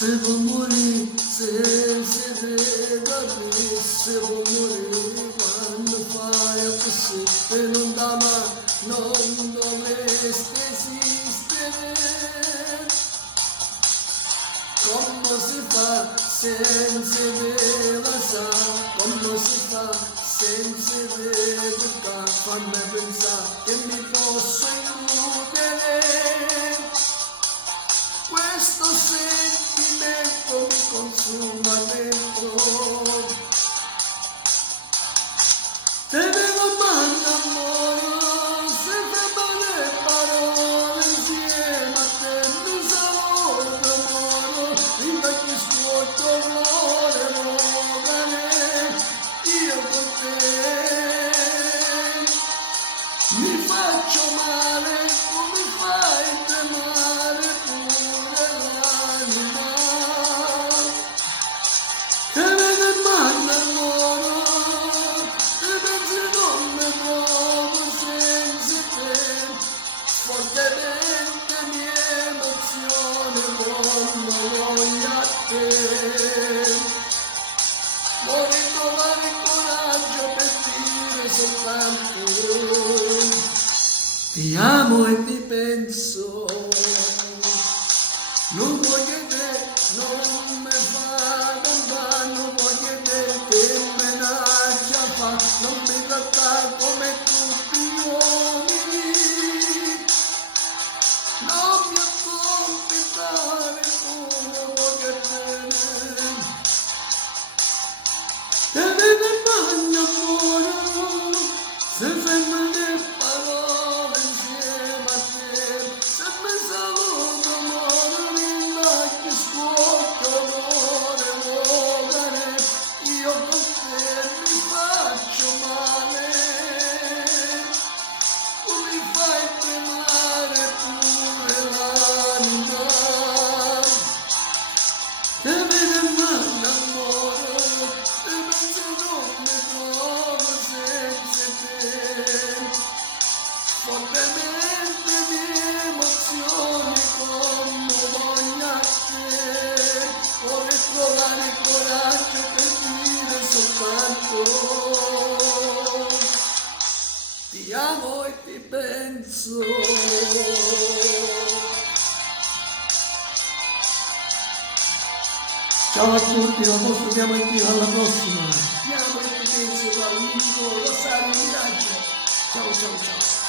Se vuoi morire, se dormi, se vuoi morire, quando fai così, e non da non dovresti esistere. Come si fa senza vederla, come si fa senza vederla, fammi pensare che mi posso illudere. Questo sentimento mi consuma dentro. Te devo mandare amore, se fermo le parole insieme a te mi sarò d'amore, invecchio scuoto l'ore vogare, io con te mi faccio male, come fai tremare pure l'anima. Te vede male amore, te pensi non mi trovo senza te, fortemente mi emozione quando voglio a te. Vorrei trovare il coraggio per dire soltanto ti amo e ti penso, non voglio te, non mi fa da non voglio te che menaccia fa, non mi tratta come tutti gli uomini, non mi accontentare, non voglio te. Te vede male amore, se fermi le parole insieme a te, se mi saluto amore, rinvacchio scuoto l'ore vogare, io con te mi faccio male, tu mi fai tremare pure l'anima. Te vede male amore, te pensi non mi trovo senza te, fortemente mi emozioni come voglio a te, vorrei trovare il coraggio per dire soltanto ti amo e ti penso. Ciao a tutti, la nostra diamo in Dio, alla prossima. Ti amo e ti penso dall'unico Rosario Miraggio. Ciao ciao ciao.